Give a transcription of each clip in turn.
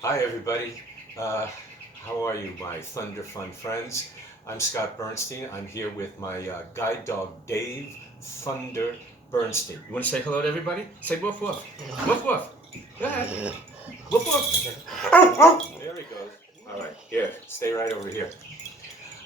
Hi, everybody. Uh, how are you, my Thunder Fun friends? I'm Scott Bernstein. I'm here with my guide dog, Dave Thunder Bernstein. You want to say hello to everybody? Say woof woof. Woof woof. Go ahead. Woof woof. There he goes. All right, here. Stay right over here.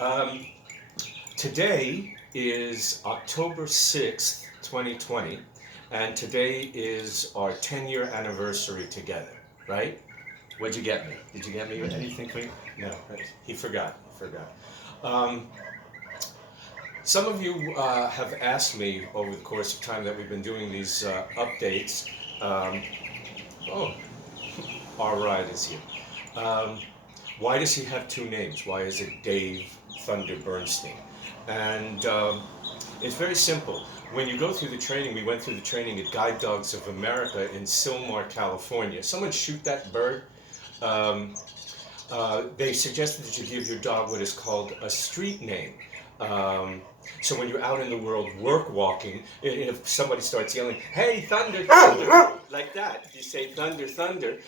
Um, Today is October 6th, 2020, and today is our 10-year anniversary together, right? What'd you get me? Did you get me anything for you? No, he forgot. He forgot. Um, some of you have asked me over the course of time that we've been doing these updates. Um, oh, our ride is here. Um, why does he have two names? Why is it Dave Thunder Bernstein? And it's very simple. When you go through the training, we went through the training at Guide Dogs of America in Sylmar, California. Someone shoot that bird. Um, they suggested that you give your dog what is called a street name. Um, so when you're out in the world work walking, if somebody starts yelling, "Hey, Thunder, Thunder," like that, if you say "Thunder, Thunder,"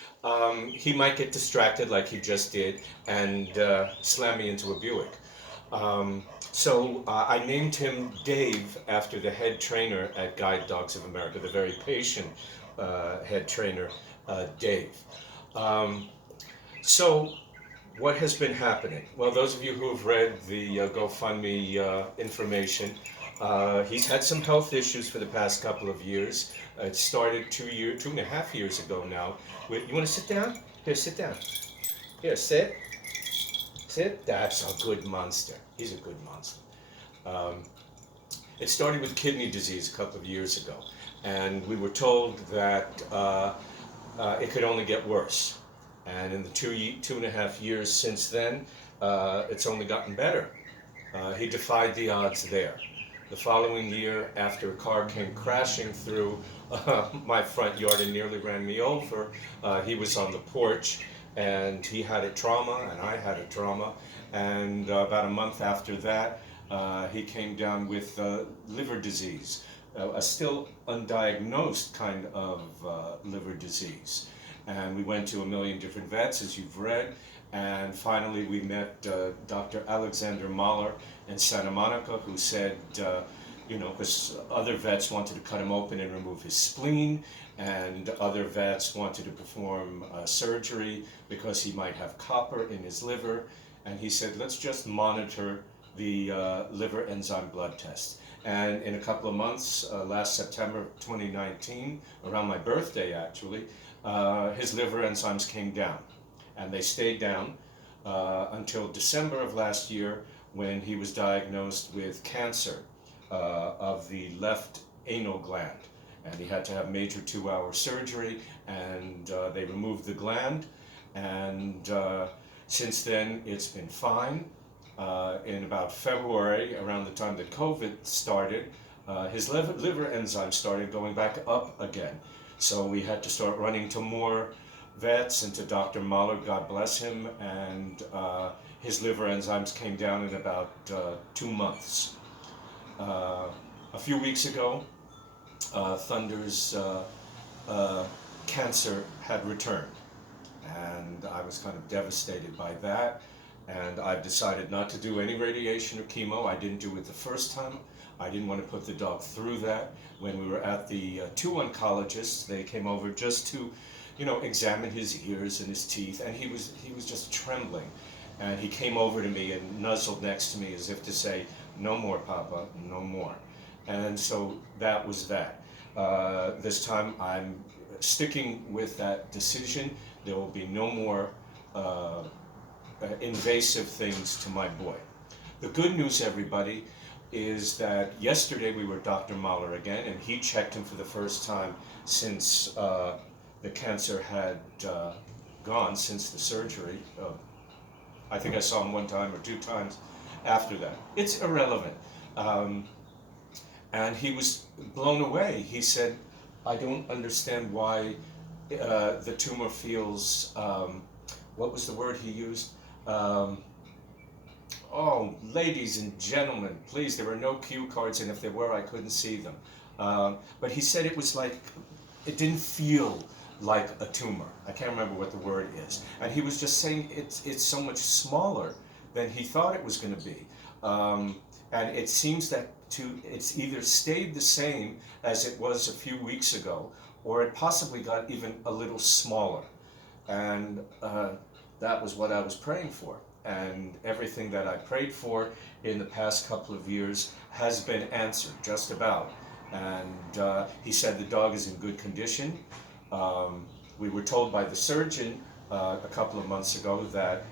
he might get distracted like he just did and slam me into a Buick. So I named him Dave after the head trainer at Guide Dogs of America, the very patient head trainer, Dave. Um, so what has been happening? Well, those of you who have read the GoFundMe information, he's had some health issues for the past couple of years. It started 2.5 years ago now. You want to sit down? Here, sit down. Here, sit. Sit. That's a good monster. He's a good monster. Um, it started with kidney disease a couple of years ago, and we were told that it could only get worse. And in the 2.5 years since then, it's only gotten better. He defied the odds there. The following year, after a car came crashing through my front yard and nearly ran me over, he was on the porch and he had a trauma and I had a trauma. And about a month after that, he came down with liver disease, a still undiagnosed kind of liver disease. And we went to a million different vets, as you've read, and finally we met Dr. Alexander Mahler in Santa Monica, who said, because other vets wanted to cut him open and remove his spleen, and other vets wanted to perform surgery because he might have copper in his liver, and he said, let's just monitor the liver enzyme blood test. And in a couple of months, last September 2019, around my birthday actually, his liver enzymes came down. And they stayed down until December of last year when he was diagnosed with cancer of the left anal gland. And he had to have major 2-hour surgery, and they removed the gland. And since then, it's been fine. In about February, around the time that COVID started, his liver enzymes started going back up again. So we had to start running to more vets and to Dr. Mahler, God bless him, and his liver enzymes came down in about 2 months. A few weeks ago, Thunder's cancer had returned, and I was kind of devastated by that. And I've decided not to do any radiation or chemo. I didn't do it the first time. I didn't want to put the dog through that. When we were at the two oncologists, they came over just to, examine his ears and his teeth, and he was just trembling. And he came over to me and nuzzled next to me as if to say, "No more, Papa, no more." And so that was that. This time I'm sticking with that decision. There will be no more invasive things to my boy. The good news, everybody, is that yesterday we were at Dr. Mahler again, and he checked him for the first time since the cancer had gone, since the surgery. I think I saw him 1 time or 2 times after that. It's irrelevant. And he was blown away. He said, "I don't understand why the tumor feels," what was the word he used? Oh, ladies and gentlemen, please, there were no cue cards, and if there were, I couldn't see them. But he said it was like, it didn't feel like a tumor. I can't remember what the word is. And he was just saying it's so much smaller than he thought it was going to be. And it seems that it's either stayed the same as it was a few weeks ago, or it possibly got even a little smaller. And that was what I was praying for. And everything that I prayed for in the past couple of years has been answered, just about. And he said the dog is in good condition. We were told by the surgeon a couple of months ago that,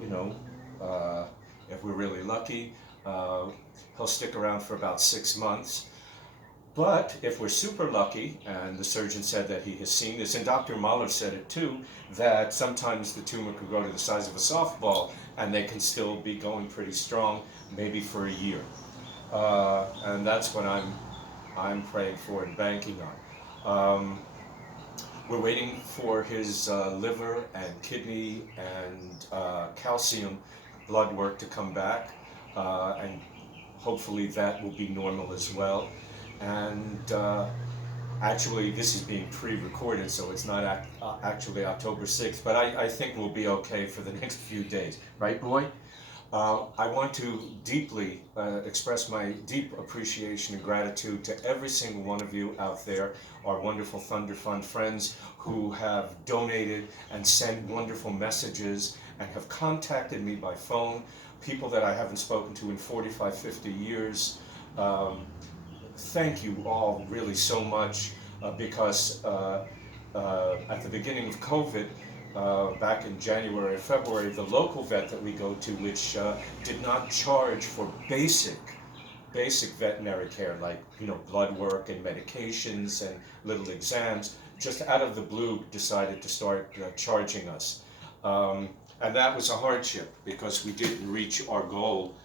you know, if we're really lucky, he'll stick around for about 6 months. But if we're super lucky, and the surgeon said that he has seen this, and Dr. Mahler said it too, that sometimes the tumor could grow to the size of a softball and they can still be going pretty strong, maybe for a year. And that's what I'm praying for and banking on. We're waiting for his liver and kidney and calcium blood work to come back, and hopefully that will be normal as well. And actually, this is being pre-recorded, so it's not actually October 6th, but I think we'll be okay for the next few days. Right, boy? I want to deeply express my deep appreciation and gratitude to every single one of you out there, our wonderful Thunder Fund friends who have donated and sent wonderful messages and have contacted me by phone, people that I haven't spoken to in 45, 50 years. Thank you all really so much, because at the beginning of COVID, back in January or February, the local vet that we go to, which did not charge for basic veterinary care, like, you know, blood work and medications and little exams, just out of the blue decided to start charging us. And that was a hardship because we didn't reach our goal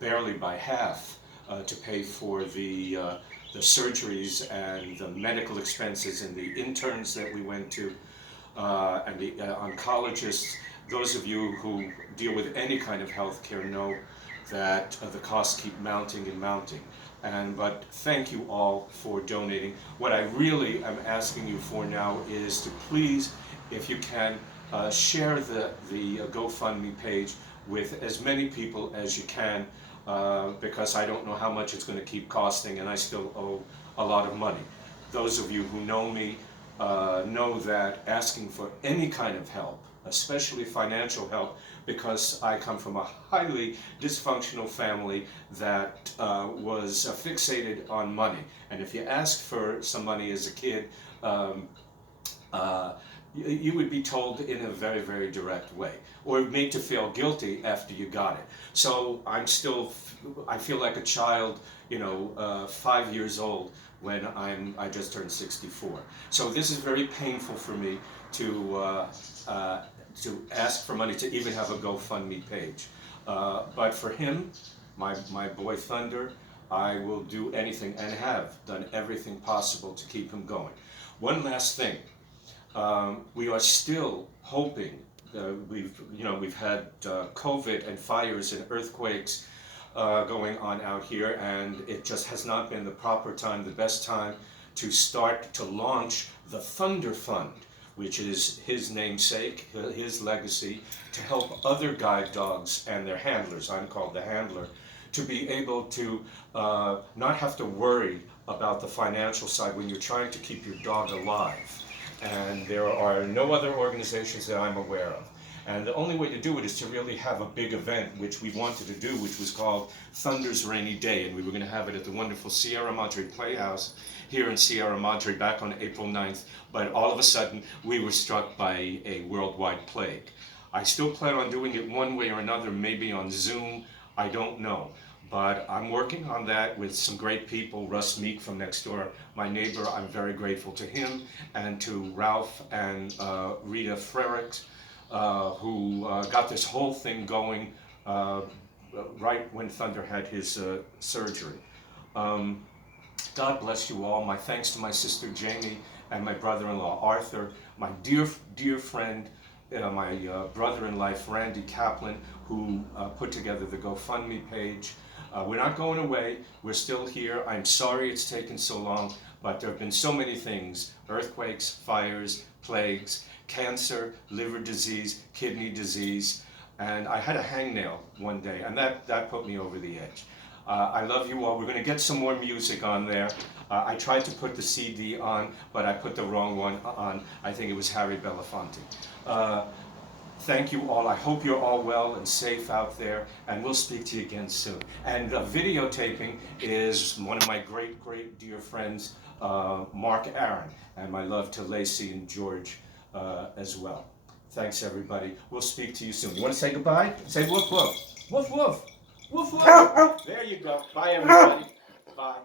barely by half to pay for the surgeries and the medical expenses and the interns that we went to. And the oncologists. Those of you who deal with any kind of health care know that the costs keep mounting and mounting. But thank you all for donating. What I really am asking you for now is to please, if you can, share the GoFundMe page with as many people as you can, because I don't know how much it's going to keep costing, and I still owe a lot of money. Those of you who know me know that asking for any kind of help, especially financial help, because I come from a highly dysfunctional family that was fixated on money. And if you asked for some money as a kid, you would be told in a very, very direct way, or made to feel guilty after you got it. So I feel like a child, 5 years old when I just turned 64. So this is very painful for me to ask for money, to even have a GoFundMe page. But for him, my boy Thunder, I will do anything and have done everything possible to keep him going. One last thing. We are still hoping. We've had COVID and fires and earthquakes going on out here, and it just has not been the proper time, the best time to start to launch the Thunder Fund, which is his namesake, his legacy, to help other guide dogs and their handlers. I'm called the handler, to be able to not have to worry about the financial side when you're trying to keep your dog alive. And there are no other organizations that I'm aware of. And the only way to do it is to really have a big event, which we wanted to do, which was called Thunder's Rainy Day. And we were going to have it at the wonderful Sierra Madre Playhouse here in Sierra Madre back on April 9th. But all of a sudden, we were struck by a worldwide plague. I still plan on doing it one way or another, maybe on Zoom, I don't know. But I'm working on that with some great people. Russ Meek from next door, my neighbor, I'm very grateful to him, and to Ralph and Rita Frerichs, who got this whole thing going right when Thunder had his surgery. God bless you all. My thanks to my sister Jamie and my brother-in-law Arthur, my dear friend, my brother-in-life Randy Kaplan, who put together the GoFundMe page. We're not going away. We're still here. I'm sorry it's taken so long, but there have been so many things: earthquakes, fires, plagues, cancer, liver disease, kidney disease, and I had a hangnail one day, and that put me over the edge. I love you all. We're going to get some more music on there. I tried to put the CD on, but I put the wrong one on. I think it was Harry Belafonte. Thank you all. I hope you're all well and safe out there, and we'll speak to you again soon. And the videotaping is one of my great, great dear friends, Mark Aaron, and my love to Lacey and George as well. Thanks, everybody. We'll speak to you soon. You want to say goodbye? Say woof, woof. Woof, woof. Woof, woof. There you go. Bye, everybody. Bye.